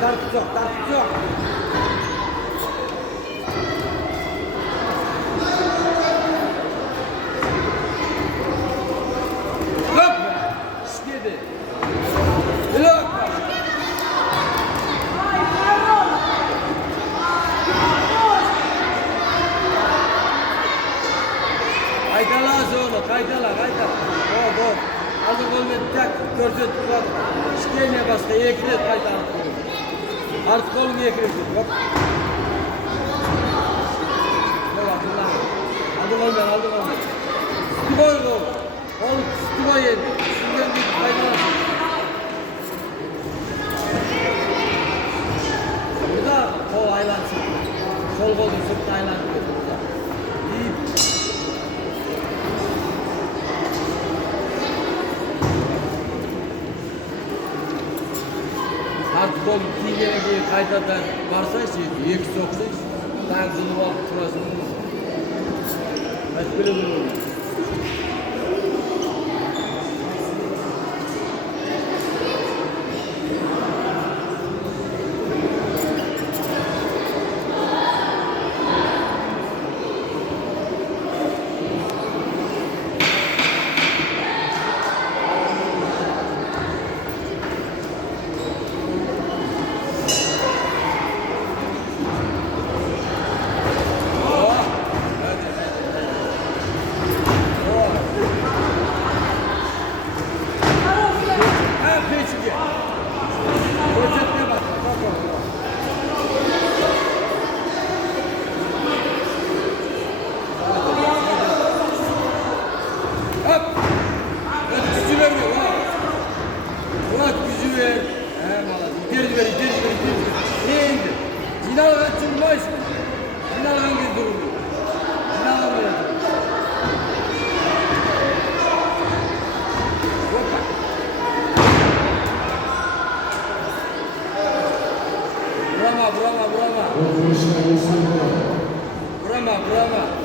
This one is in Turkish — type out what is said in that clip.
Tartacak. Hop! İstedi. Yok. Kaydala sonra, kaydala. Go. Aldı golünü tek görsün tutar. İsteyene bastı, eklet kaydala. Artık golünü eklesin. Hop. Aldı golünü. Stüboy gol. Oğlum Stüboy yedi. Stüboy bir kaydala. Burada kol aylansın. Sol golü sırtı aylansın. İyi. Artık gol diyene bir kaydadan varsa şey, iki soksa daha zılı var, kurasını bulur. Başka bulur. Geri ver. Ne indi? Zinal açılmaz. Zinal